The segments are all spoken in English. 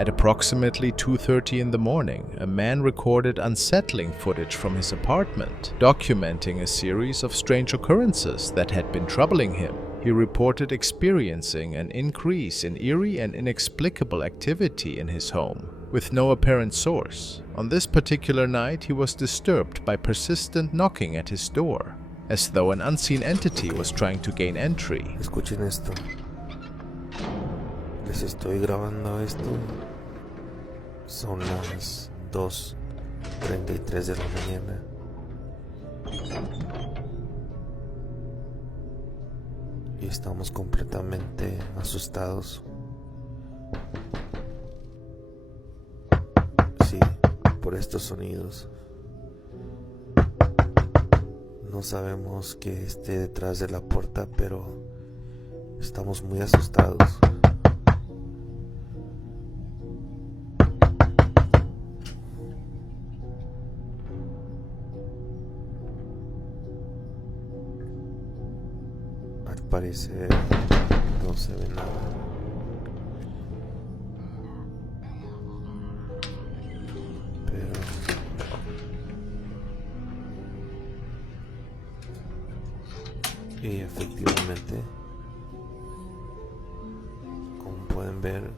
At approximately 2:30 in the morning, a man recorded unsettling footage from his apartment, documenting a series of strange occurrences that had been troubling him. He reported experiencing an increase in eerie and inexplicable activity in his home, with no apparent source. On this particular night, he was disturbed by persistent knocking at his door, as though an unseen entity was trying to gain entry. Escuchen esto. Les estoy grabando esto. Son las 2:33 de la mañana. Y estamos completamente asustados. Sí, por estos sonidos. No sabemos qué esté detrás de la puerta, pero estamos muy asustados. Al parecer no se ve nada. Y efectivamente, como pueden ver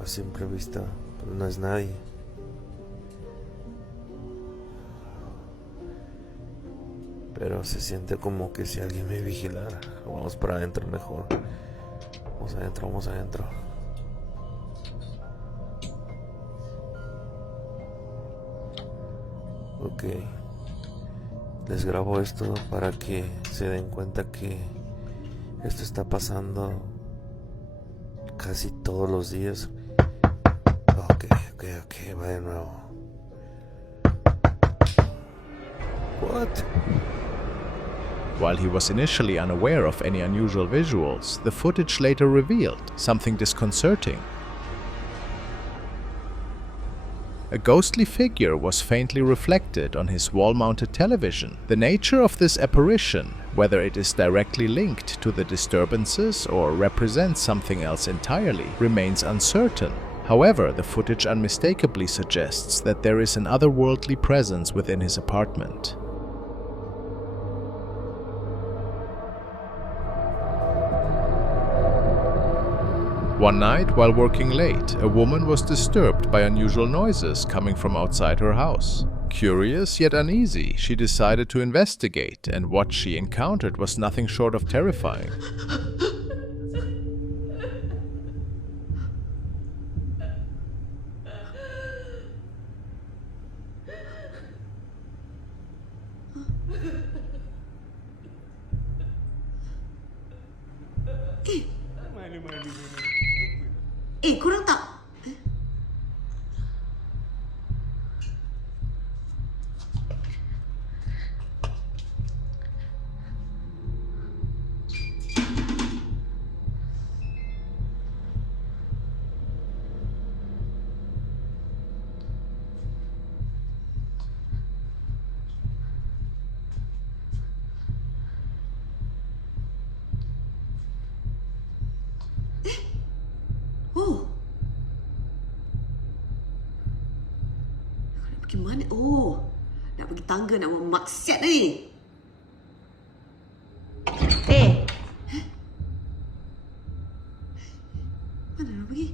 a simple vista, pues no es nadie. Pero se siente como que si alguien me vigilara. Vamos para adentro mejor. Vamos adentro, vamos adentro. Ok. Les grabo esto para que se den cuenta que esto está pasando casi todos los días. Ok, va de nuevo. What? While he was initially unaware of any unusual visuals, the footage later revealed something disconcerting. A ghostly figure was faintly reflected on his wall-mounted television. The nature of this apparition, whether it is directly linked to the disturbances or represents something else entirely, remains uncertain. However, the footage unmistakably suggests that there is an otherworldly presence within his apartment. One night, while working late, a woman was disturbed by unusual noises coming from outside her house. Curious yet uneasy, she decided to investigate, and what she encountered was nothing short of terrifying. Kurang tak? Oh. Nak pergi mana? Oh. Nak pergi tangga, nak buat maksiat ni. Mana nak pergi?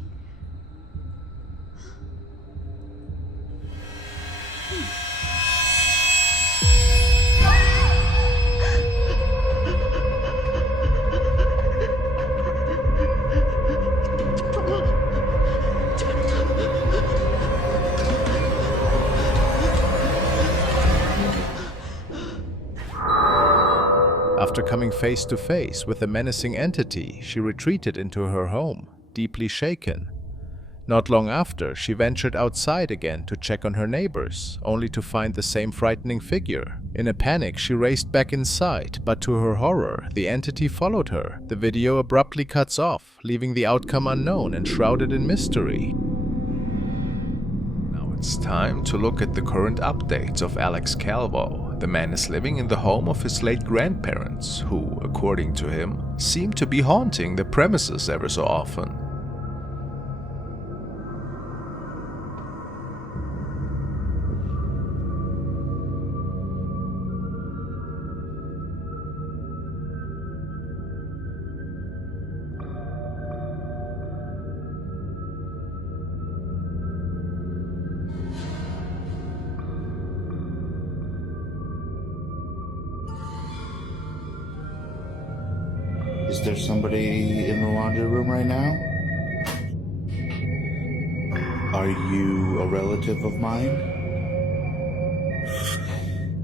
After coming face to face with the menacing entity, she retreated into her home, deeply shaken. Not long after, she ventured outside again to check on her neighbors, only to find the same frightening figure. In a panic, she raced back inside, but to her horror, the entity followed her. The video abruptly cuts off, leaving the outcome unknown and shrouded in mystery. Now it's time to look at the current updates of Alex Calvo. The man is living in the home of his late grandparents, who, according to him, seem to be haunting the premises ever so often. Is there somebody in the laundry room right now? Are you a relative of mine?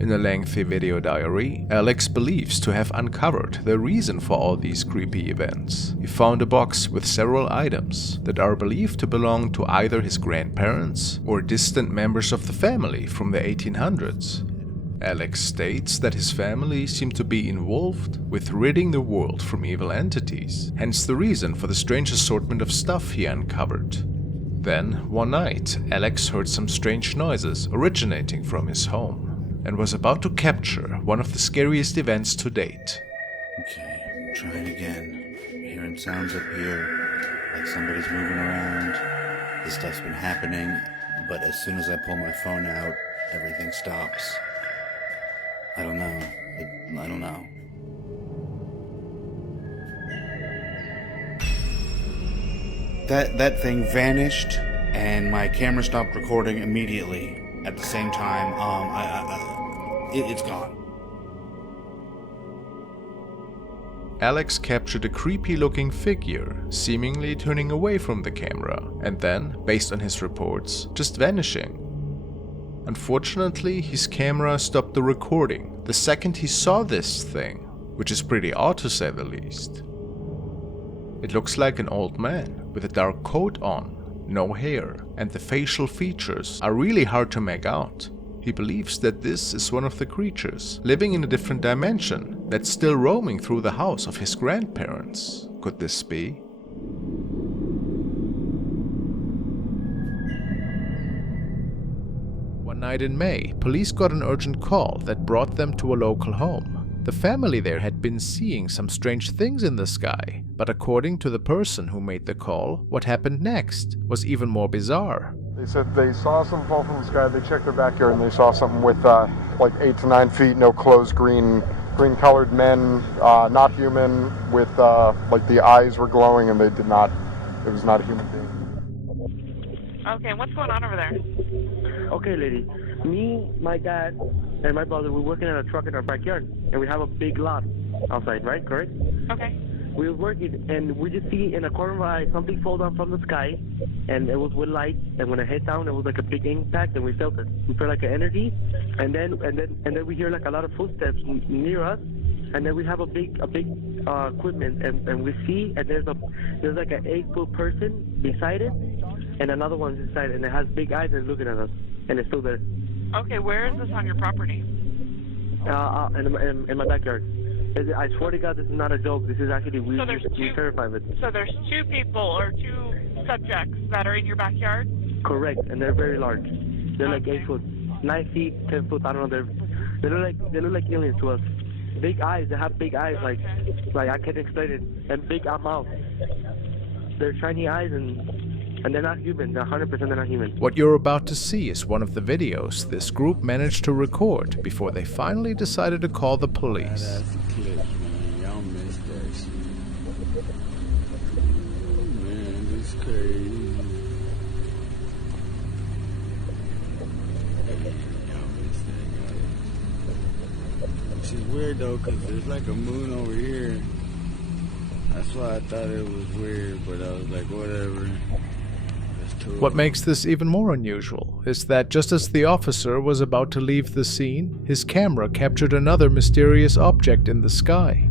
In a lengthy video diary, Alex believes to have uncovered the reason for all these creepy events. He found a box with several items that are believed to belong to either his grandparents or distant members of the family from the 1800s. Alex states that his family seemed to be involved with ridding the world from evil entities, hence the reason for the strange assortment of stuff he uncovered. Then, one night, Alex heard some strange noises originating from his home, and was about to capture one of the scariest events to date. Okay, trying again. Hearing sounds up here, like somebody's moving around. This stuff's been happening, but as soon as I pull my phone out, everything stops. I don't know. I don't know. That thing vanished, and my camera stopped recording immediately. At the same time, it's gone. Alex captured a creepy-looking figure, seemingly turning away from the camera, and then, based on his reports, just vanishing. Unfortunately, his camera stopped the recording the second he saw this thing, which is pretty odd to say the least. It looks like an old man with a dark coat on, no hair, and the facial features are really hard to make out. He believes that this is one of the creatures living in a different dimension that's still roaming through the house of his grandparents. Could this be? One night in May, police got an urgent call that brought them to a local home. The family there had been seeing some strange things in the sky, but according to the person who made the call, what happened next was even more bizarre. They said they saw something fall from the sky. They checked their backyard and they saw something with like 8 to 9 feet, no clothes, green-colored men, not human, with like the eyes were glowing and it was not a human being. Okay, what's going on over there? Okay, lady. Me, my dad, and my brother, we're working on a truck in our backyard, and we have a big lot outside, right? Correct? Okay. We were working, and we just see in a corner of our eye something fall down from the sky, and it was with light. And when it hit down, it was like a big impact, and we felt it. We felt like an energy, and then we hear like a lot of footsteps near us, and then we have a big equipment, and we see, and there's like an 8-foot person beside it, and another one's inside, and it has big eyes and it's looking at us, and it's still there. Okay, where is this on your property? In my backyard. I swear to God, this is not a joke. This is actually we're terrified of it. So there's 2 people or 2 subjects that are in your backyard? Correct, and they're very large. They're like 8 foot, 9 feet, 10 foot. I don't know. They look like aliens to us. Big eyes. They have big eyes, like I can't explain it. And big mouth. They're shiny eyes and they're not human. They're 100% they're not human. What you're about to see is one of the videos this group managed to record before they finally decided to call the police. That's the clip, man. Y'all missed that shit. Man, this is crazy. Y'all missed that, guys. Which is weird though, because there's like a moon over here. That's why I thought it was weird, but I was like, whatever. What makes this even more unusual is that just as the officer was about to leave the scene, his camera captured another mysterious object in the sky.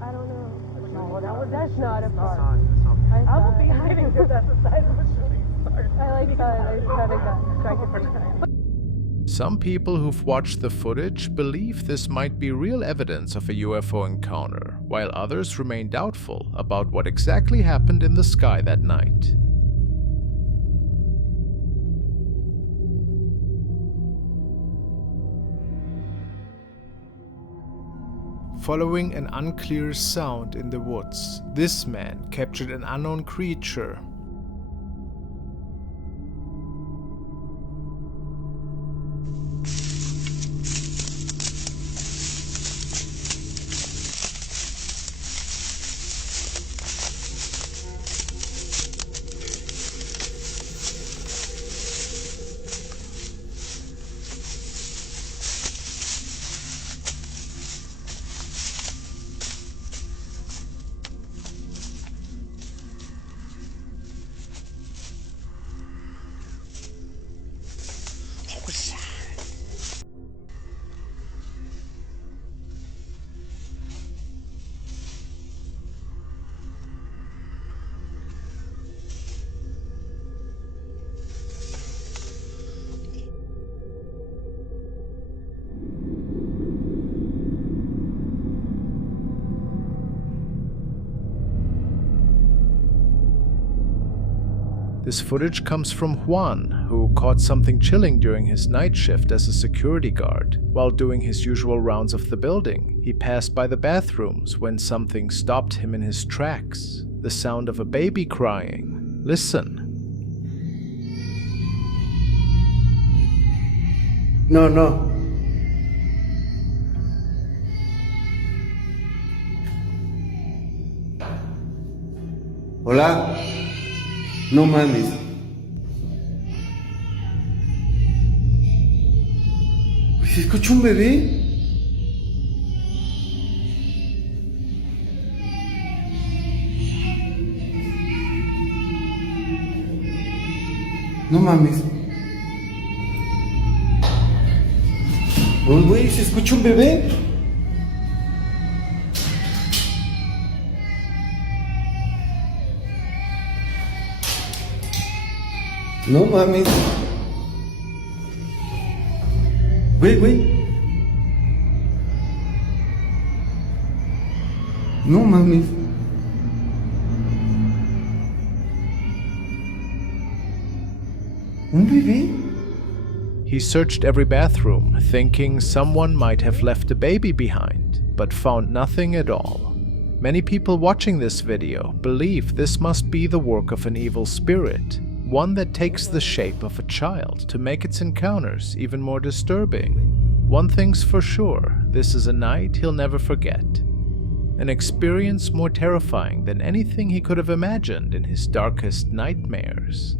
I don't know. No, that's not a car. I will be hiding because that's the side of the shooting star. I like that. I kind of got distracted. Some people who've watched the footage believe this might be real evidence of a UFO encounter, while others remain doubtful about what exactly happened in the sky that night. Following an unclear sound in the woods, this man captured an unknown creature. This footage comes from Juan, who caught something chilling during his night shift as a security guard. While doing his usual rounds of the building, he passed by the bathrooms when something stopped him in his tracks. The sound of a baby crying. Listen. No. Hola. No mames. ¿Se escucha un bebé? No mames. Oh, güey, ¿se escucha un bebé? No mames. Güey. No mames. ¿Un bebé? He searched every bathroom, thinking someone might have left a baby behind, but found nothing at all. Many people watching this video believe this must be the work of an evil spirit, one that takes the shape of a child to make its encounters even more disturbing. One thing's for sure, this is a night he'll never forget. An experience more terrifying than anything he could have imagined in his darkest nightmares.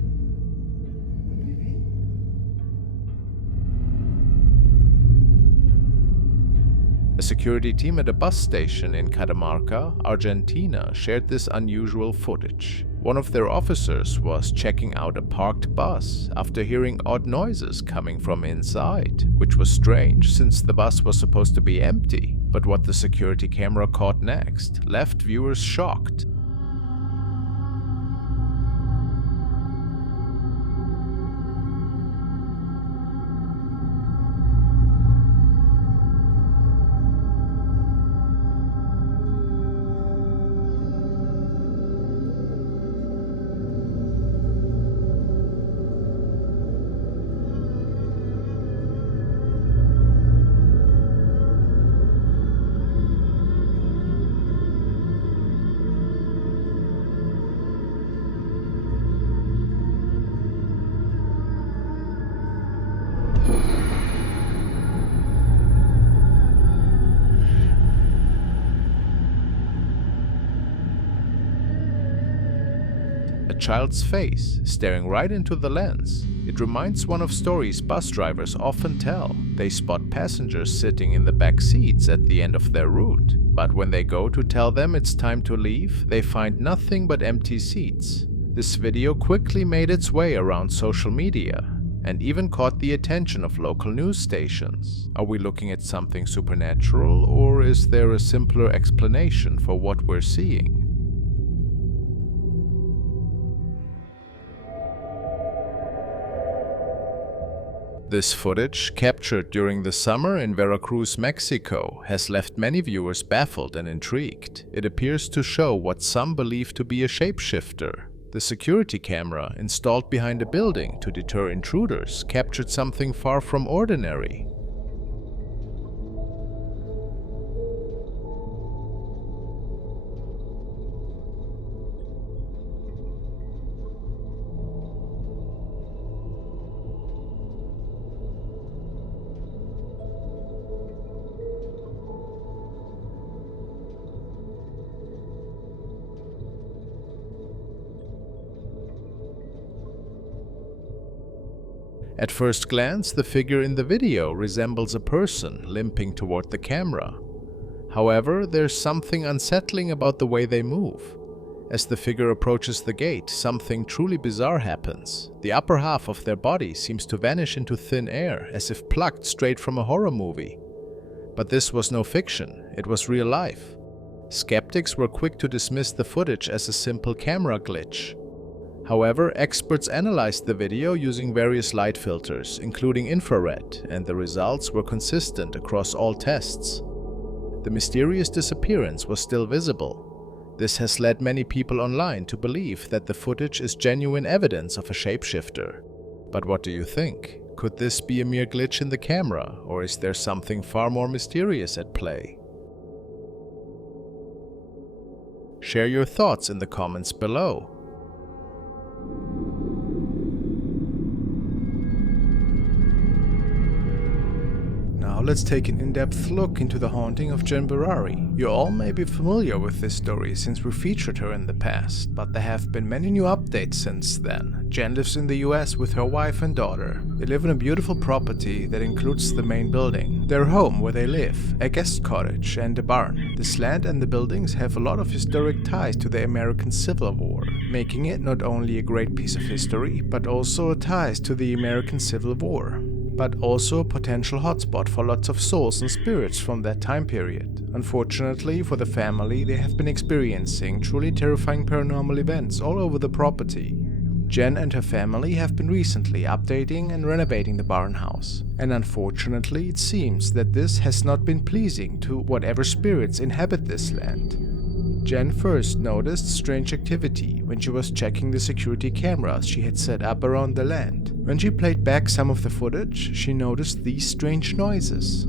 A security team at a bus station in Catamarca, Argentina, shared this unusual footage. One of their officers was checking out a parked bus after hearing odd noises coming from inside, which was strange since the bus was supposed to be empty. But what the security camera caught next left viewers shocked. Child's face, staring right into the lens. It reminds one of stories bus drivers often tell. They spot passengers sitting in the back seats at the end of their route, but when they go to tell them it's time to leave, they find nothing but empty seats. This video quickly made its way around social media and even caught the attention of local news stations. Are we looking at something supernatural, or is there a simpler explanation for what we're seeing? This footage, captured during the summer in Veracruz, Mexico, has left many viewers baffled and intrigued. It appears to show what some believe to be a shapeshifter. The security camera, installed behind a building to deter intruders, captured something far from ordinary. At first glance, the figure in the video resembles a person limping toward the camera. However, there's something unsettling about the way they move. As the figure approaches the gate, something truly bizarre happens. The upper half of their body seems to vanish into thin air, as if plucked straight from a horror movie. But this was no fiction, it was real life. Skeptics were quick to dismiss the footage as a simple camera glitch. However, experts analyzed the video using various light filters, including infrared, and the results were consistent across all tests. The mysterious disappearance was still visible. This has led many people online to believe that the footage is genuine evidence of a shapeshifter. But what do you think? Could this be a mere glitch in the camera, or is there something far more mysterious at play? Share your thoughts in the comments below. Now let's take an in-depth look into the haunting of Jen Berari. You all may be familiar with this story since we featured her in the past, but there have been many new updates since then. Jen lives in the US with her wife and daughter. They live in a beautiful property that includes the main building, their home where they live, a guest cottage and a barn. This land and the buildings have a lot of historic ties to the American Civil War, making it not only a great piece of history, but also ties to the American Civil War, but also a potential hotspot for lots of souls and spirits from that time period. Unfortunately for the family, they have been experiencing truly terrifying paranormal events all over the property. Jen and her family have been recently updating and renovating the barn house, and unfortunately it seems that this has not been pleasing to whatever spirits inhabit this land. Jen first noticed strange activity when she was checking the security cameras she had set up around the land. When she played back some of the footage, she noticed these strange noises.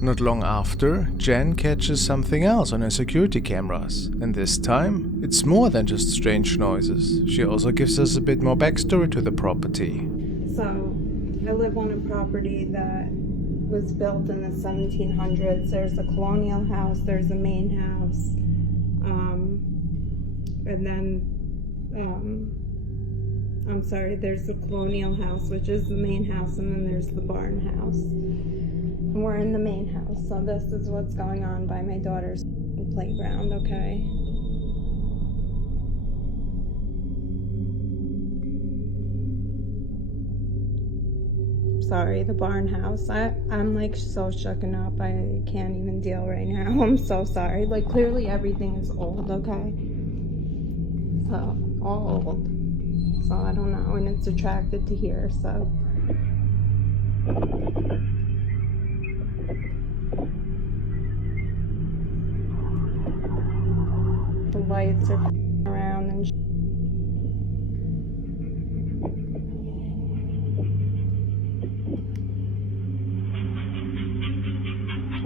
Not long after, Jen catches something else on her security cameras, and this time, it's more than just strange noises. She also gives us a bit more backstory to the property. So, I live on a property that was built in the 1700s. There's a colonial house, there's a main house, and then, there's the colonial house, which is the main house, and then there's the barn house. We're in the main house, so this is what's going on by my daughter's playground, okay? Sorry, the barn house. I'm like so shooken up, I can't even deal right now. I'm so sorry. Like, clearly everything is old, okay? So, all old. So, I don't know, and it's attracted to here, so. The lights are around and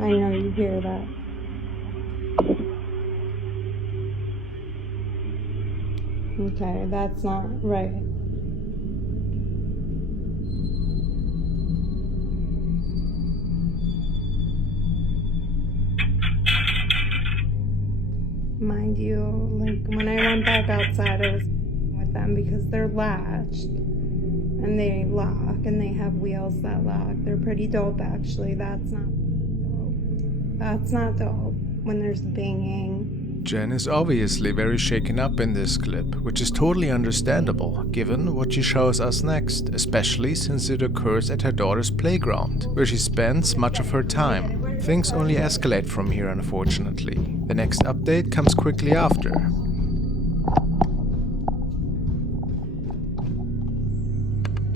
I know you hear that. Okay, that's not right. Mind you, like when I went back outside, I was with them because they're latched and they lock and they have wheels that lock. They're pretty dope, actually. That's not dope. That's not dope when there's banging. Jen is obviously very shaken up in this clip, which is totally understandable given what she shows us next, especially since it occurs at her daughter's playground, where she spends much of her time. Things only escalate from here, unfortunately. The next update comes quickly after.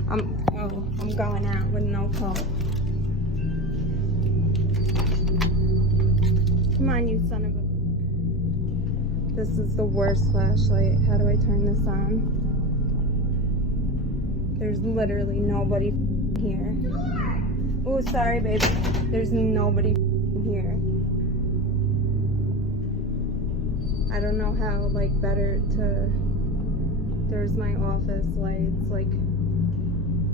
I'm going out with no coat. Come on, you son of a... This is the worst flashlight. How do I turn this on? There's literally nobody here. Oh, sorry, baby. There's nobody here. I don't know how, like, better to... There's my office lights, like...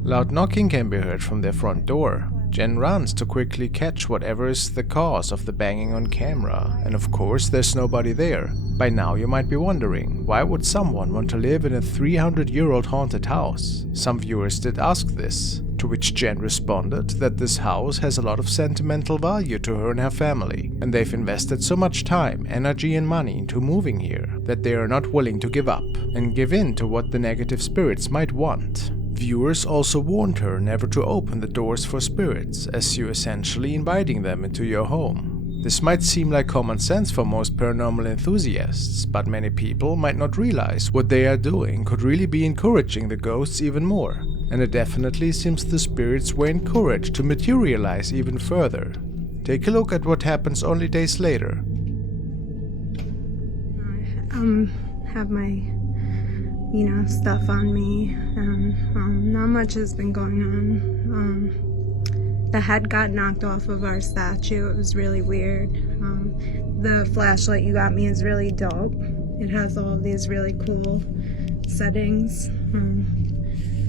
Loud knocking can be heard from their front door. Jen runs to quickly catch whatever is the cause of the banging on camera, and of course there's nobody there. By now you might be wondering, why would someone want to live in a 300-year-old haunted house? Some viewers did ask this. To which Jen responded that this house has a lot of sentimental value to her and her family, and they've invested so much time, energy and money into moving here that they are not willing to give up and give in to what the negative spirits might want. Viewers also warned her never to open the doors for spirits, as you're essentially inviting them into your home. This might seem like common sense for most paranormal enthusiasts, but many people might not realize what they are doing could really be encouraging the ghosts even more. And it definitely seems the spirits were encouraged to materialize even further. Take a look at what happens only days later. Have my, stuff on me. Not much has been going on. The head got knocked off of our statue. It was really weird. The flashlight you got me is really dope. It has all these really cool settings.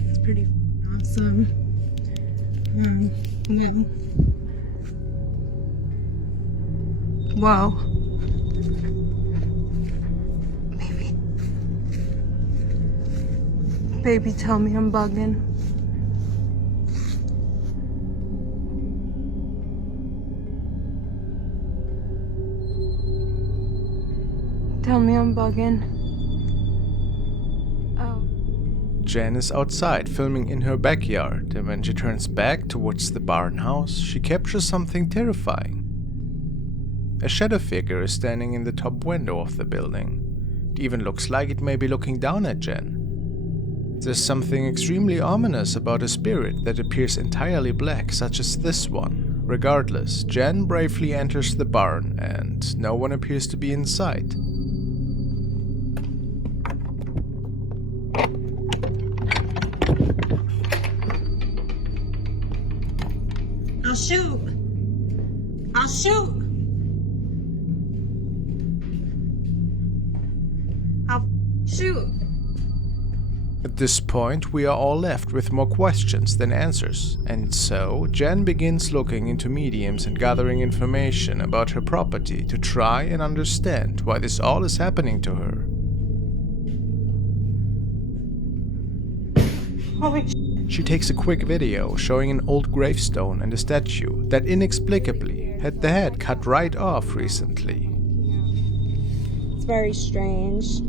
It's pretty awesome. Whoa. Baby, tell me I'm bugging. Tell me I'm bugging. Jen is outside filming in her backyard, and when she turns back towards the barn house, she captures something terrifying. A shadow figure is standing in the top window of the building. It even looks like it may be looking down at Jen. There's something extremely ominous about a spirit that appears entirely black, such as this one. Regardless, Jen bravely enters the barn, and no one appears to be in sight. I'll shoot. I'll shoot. I'll shoot. At this point, we are all left with more questions than answers, and so Jen begins looking into mediums and gathering information about her property to try and understand why this all is happening to her. Holy She takes a quick video showing an old gravestone and a statue that inexplicably had the head cut right off recently. It's very strange,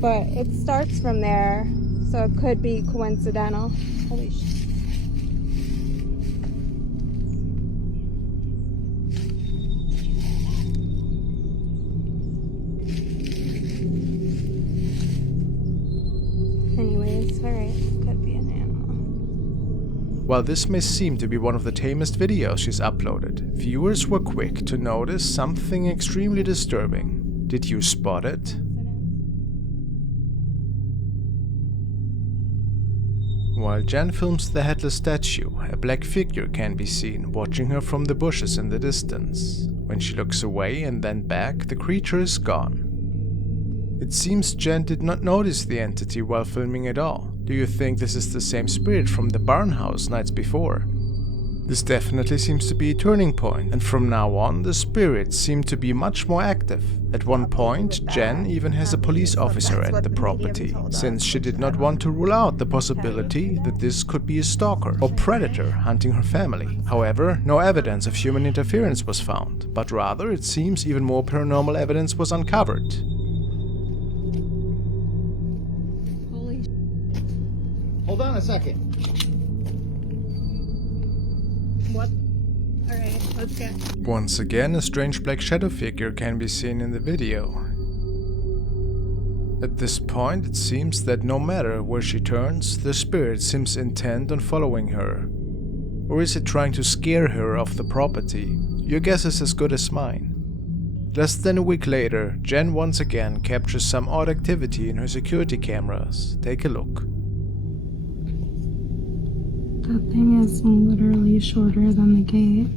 but it starts from there, so it could be coincidental. Holy shit. Anyways, alright, could be an animal. While this may seem to be one of the tamest videos she's uploaded, viewers were quick to notice something extremely disturbing. Did you spot it? While Jen films the headless statue, a black figure can be seen watching her from the bushes in the distance. When she looks away and then back, the creature is gone. It seems Jen did not notice the entity while filming at all. Do you think this is the same spirit from the barn house nights before? This definitely seems to be a turning point, and from now on the spirits seem to be much more active. At one point, Jen even has a police officer at the property, since she did not want to rule out the possibility that this could be a stalker or predator hunting her family. However, no evidence of human interference was found, but rather it seems even more paranormal evidence was uncovered. Hold on a second. What? Alright, let's go. Once again, a strange black shadow figure can be seen in the video. At this point, it seems that no matter where she turns, the spirit seems intent on following her. Or is it trying to scare her off the property? Your guess is as good as mine. Less than a week later, Jen once again captures some odd activity in her security cameras. Take a look. That thing is literally shorter than the gate.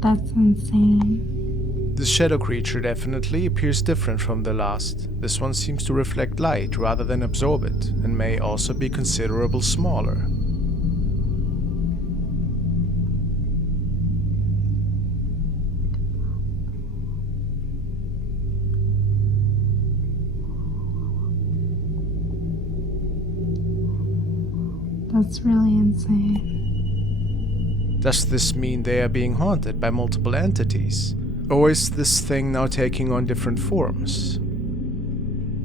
That's insane. This shadow creature definitely appears different from the last. This one seems to reflect light rather than absorb it, and may also be considerably smaller. That's really insane. Does this mean they are being haunted by multiple entities? Or is this thing now taking on different forms?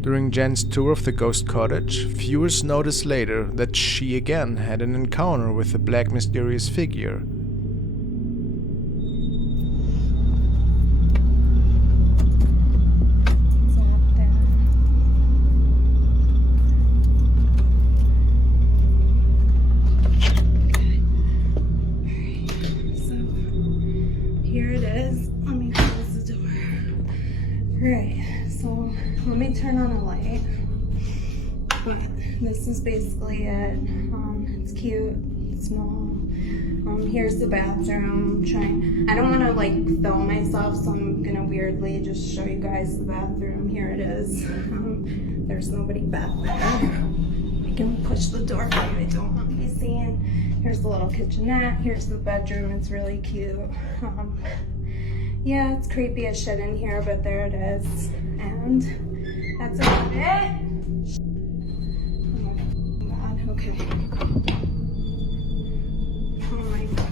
During Jen's tour of the ghost cottage, viewers noticed later that she again had an encounter with a black mysterious figure. Right, so let me turn on a light, but this is basically it. It's cute, it's small. Here's the bathroom. I don't want to like film myself, so I'm gonna weirdly just show you guys the bathroom. Here it is. There's nobody back there. I can push the door if I don't want to be seen. Here's the little kitchenette. Here's the bedroom. It's really cute. Yeah, it's creepy as shit in here, but there it is. And that's about it. Oh my god, okay. Oh my god.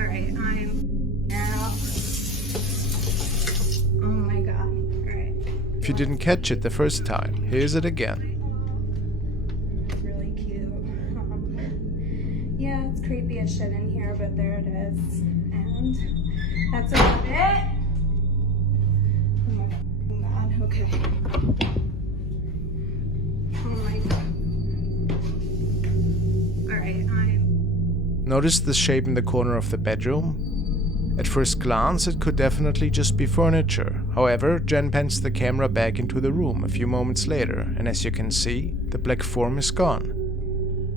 Alright, I'm out. Oh my god. Alright. If you didn't catch it the first time, here's it again. Really cute. Yeah, it's creepy as shit in here, but there it is. And that's about it. Oh my god, okay. Oh my god. Alright, Notice the shape in the corner of the bedroom? At first glance, it could definitely just be furniture. However, Jen pans the camera back into the room a few moments later, and as you can see, the black form is gone.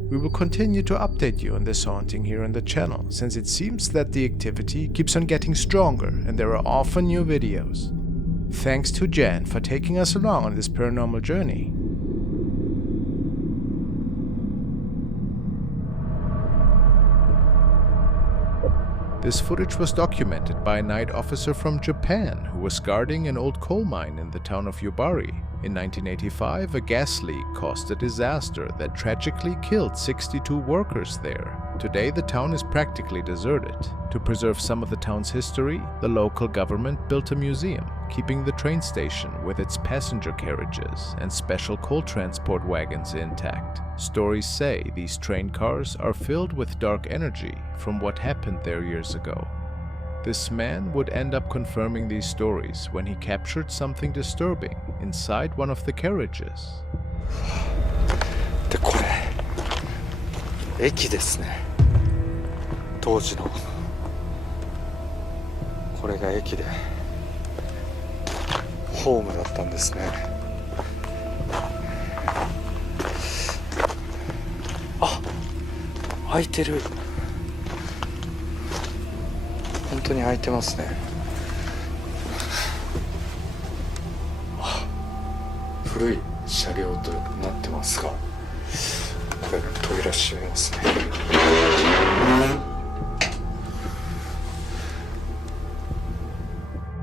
We will continue to update you on this haunting here on the channel, since it seems that the activity keeps on getting stronger and there are often new videos. Thanks to Jen for taking us along on this paranormal journey. This footage was documented by a night officer from Japan who was guarding an old coal mine in the town of Yubari. In 1985, a gas leak caused a disaster that tragically killed 62 workers there. Today, the town is practically deserted. To preserve some of the town's history, the local government built a museum, keeping the train station with its passenger carriages and special coal transport wagons intact. Stories say these train cars are filled with dark energy from what happened there years ago. This man would end up confirming these stories when he captured something disturbing inside one of the carriages. で、これ駅ですね。当時のこれが駅でホームだったんですね。あ、開いてる。本当に開いてますね。古い車両となってますが、これ扉閉めますね。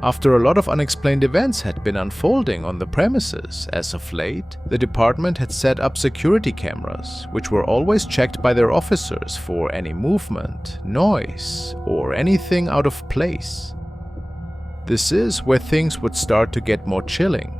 After a lot of unexplained events had been unfolding on the premises, as of late, the department had set up security cameras, which were always checked by their officers for any movement, noise, or anything out of place. This is where things would start to get more chilling.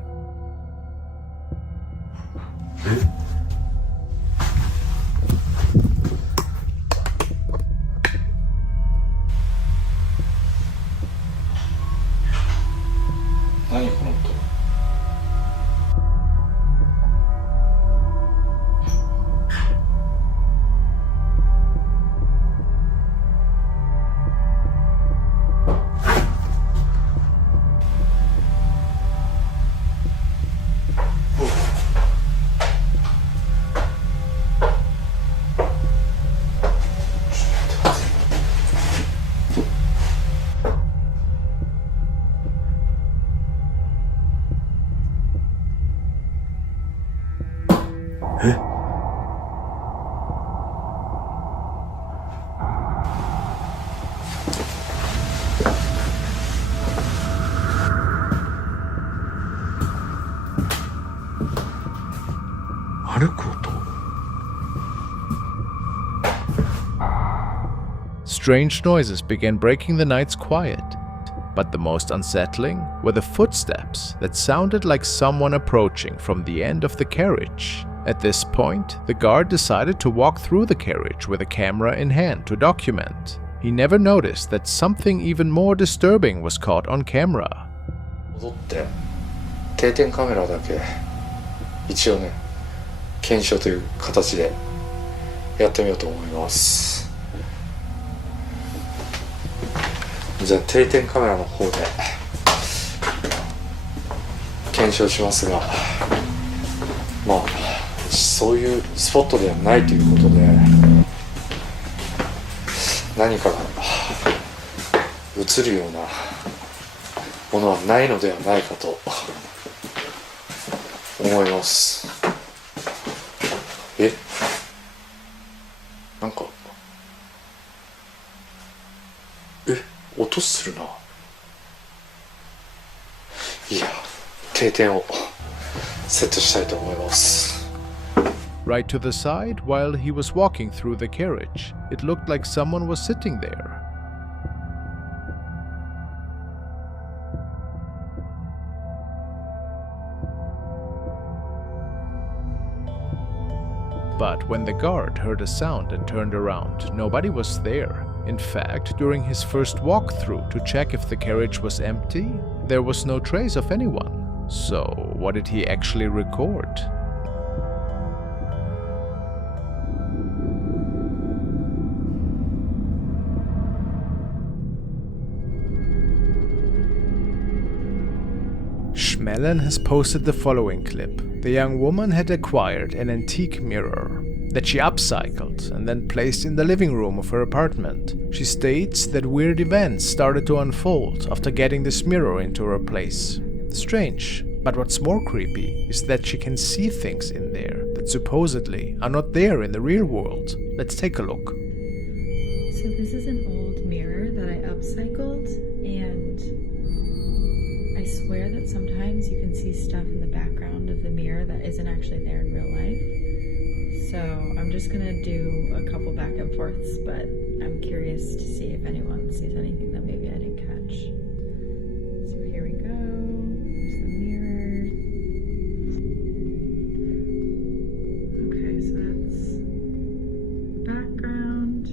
strange noises began breaking the night's quiet. But the most unsettling were the footsteps that sounded like someone approaching from the end of the carriage. At this point, the guard decided to walk through the carriage with a camera in hand to document. He never noticed that something even more disturbing was caught on camera. 戻って定点カメラだけ一応ね検証という形でやってみようと思います。じゃあ定点カメラの方で検証しますが、まあそういうスポットではないということで何かが映るようなものはないのではないかと思います。なんか音するな。いや、定点をセットしたいと思います。Right to the side, while he was walking through the carriage, it looked like someone was sitting there. But when the guard heard a sound and turned around, nobody was there. In fact, during his first walkthrough to check if the carriage was empty, there was no trace of anyone. So, what did he actually record? Schmellen has posted the following clip. The young woman had acquired an antique mirror that she upcycled and then placed in the living room of her apartment. She states that weird events started to unfold after getting this mirror into her place. Strange, but what's more creepy is that she can see things in there that supposedly are not there in the real world. Let's take a look. So this is an old mirror that I upcycled, and I swear that sometimes you can see stuff in the background of the mirror that isn't actually there in real life. So I'm just gonna do a couple back and forths, but I'm curious to see if anyone sees anything that maybe I didn't catch. So here we go. Here's the mirror. Okay, so that's background.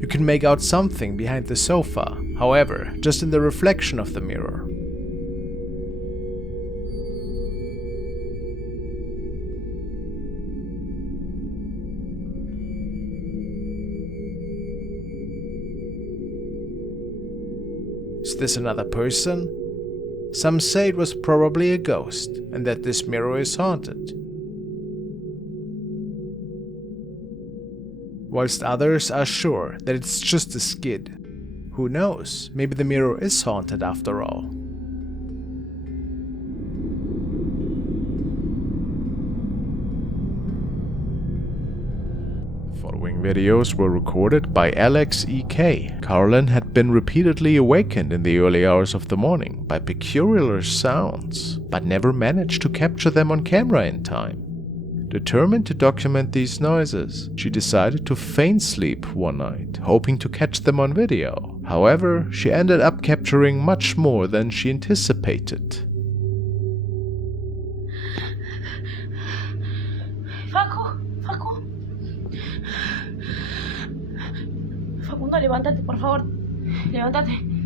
You can make out something behind the sofa, however, just in the reflection of the mirror. Is this another person? Some say it was probably a ghost, and that this mirror is haunted. Whilst others are sure that it's just a skid. Who knows, maybe the mirror is haunted after all. The following videos were recorded by Alex E.K. Carolyn had been repeatedly awakened in the early hours of the morning by peculiar sounds, but never managed to capture them on camera in time. Determined to document these noises, she decided to feign sleep one night, hoping to catch them on video. However, she ended up capturing much more than she anticipated. Facundo, levántate, por favor. Levántate.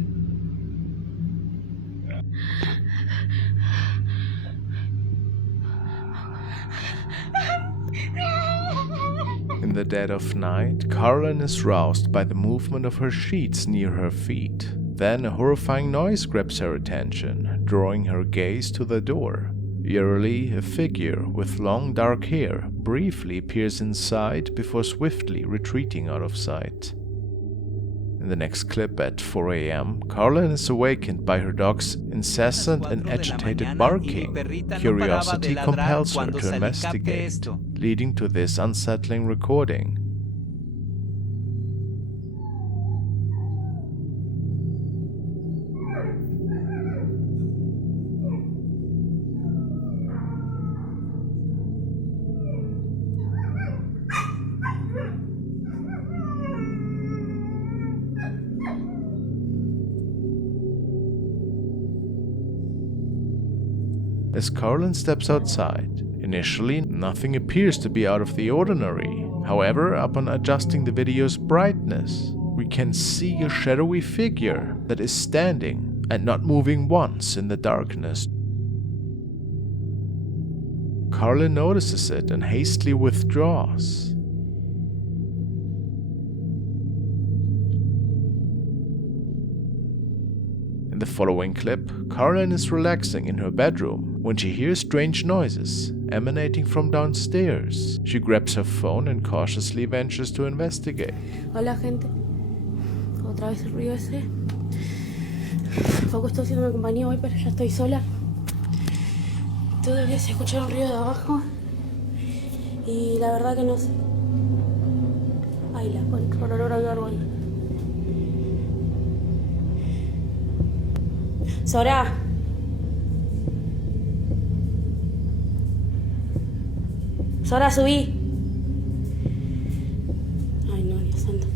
In the dead of night, Carolyn is roused by the movement of her sheets near her feet. Then a horrifying noise grabs her attention, drawing her gaze to the door. Eerily, a figure with long dark hair briefly peers inside before swiftly retreating out of sight. In the next clip at 4 a.m., Carolyn is awakened by her dog's incessant and agitated barking. Curiosity compels her to investigate, leading to this unsettling recording. As Carolyn steps outside, initially nothing appears to be out of the ordinary. However, upon adjusting the video's brightness, we can see a shadowy figure that is standing and not moving once in the darkness. Carolyn notices it and hastily withdraws. In the following clip, Carolyn is relaxing in her bedroom when she hears strange noises emanating from downstairs. She grabs her phone and cautiously ventures to investigate. Hola, gente. Otra vez el ruido ese. Poco estoy haciéndome compañía hoy, pero ya estoy sola. Todavía se escucha un ruido de abajo. Y la verdad que no sé. Ay, por olor a árbol. Sora. Sora, subí. Ay, no, Dios santo.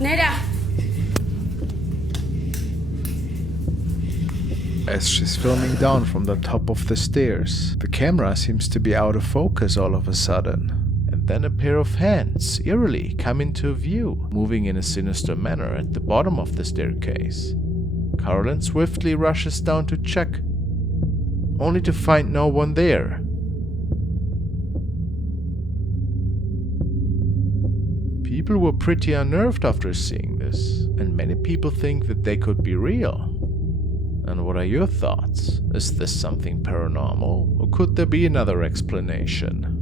Nera. As she's filming down from the top of the stairs, the camera seems to be out of focus all of a sudden. Then a pair of hands eerily come into view, moving in a sinister manner at the bottom of the staircase. Carolyn swiftly rushes down to check, only to find no one there. People were pretty unnerved after seeing this, and many people think that they could be real. And what are your thoughts? Is this something paranormal, or could there be another explanation?